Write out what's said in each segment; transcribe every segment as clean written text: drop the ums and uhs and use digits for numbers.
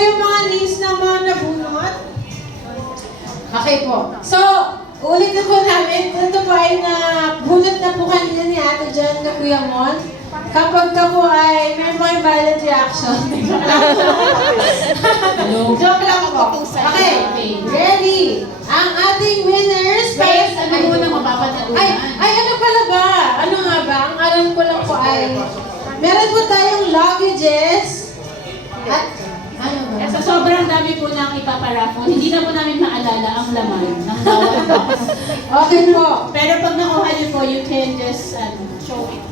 yung mga names ng mga nabunot? Okay po. So, ulitin po namin. Ito po ay nabunot na po kanina ni Ate John na Kuya Mon. Kapag ka po ay may mga violent reaction. Joke lang po. Okay, ready? Ang ating winners. Wait, ano muna mapapatunan? Ay, ano pala ba? Ano nga ba? Ang alam ko lang po ay meron po tayong luggages. At ano ba? Sa sobrang dami po nang ipaparaffle, hindi na po namin maalala ang laman ng bawat box. Okay po. Pero pag nakuha niyo po, you can just show it.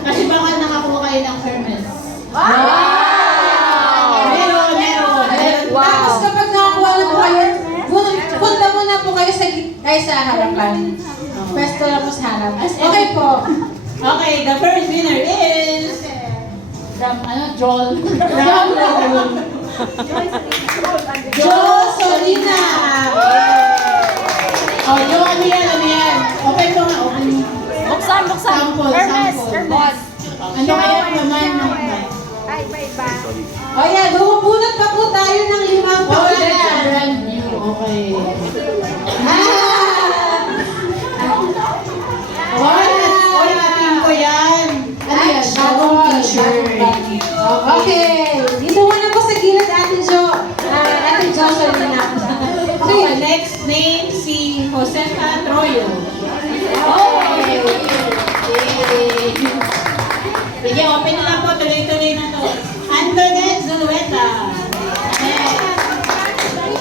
Kasi baka nakakuha kayo ng Hermes. Meron. Tapos kapag nakakuha na po kayo, punta muna po kayo sa harapan. Pwesto lang po sa harap. Okay po. Okay, the first winner is Joel. Joel Solina. Oh, yung ano yan? Open mo nga, open mo. Buksan. Sample. Ano kaya ang laman ng bag? Ay, iba. O yan, bumubunot pa po tayo ng 5 Oh, that's a pangalan. brand new. Okay. Oy, ating ko yan. Ano yan? Bagong t-shirt. Okay. Dito muna po sa gilid, Ate Jo. Ate Jo Solina. Okay, next name si Josefa Troyo. Okay. Sige, open na lang po. Tuloy-tuloy na to. Antoinette Zulueta.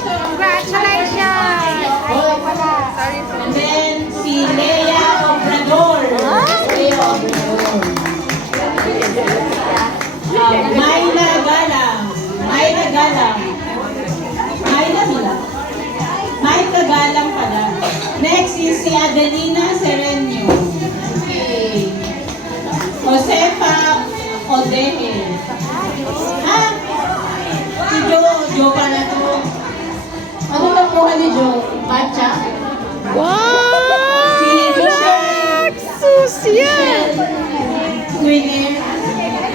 Congratulations! Sorry. And then si Lea Obrador. Lea Obrador. Myla Galang. Myla Galang pala. Next is si Adelina Serenio. Okay. Josefa Odehe. Si Jo pala to. Ano na po ni Jo? Pacha? Wow! Si Michelle. Sus yan! Winner.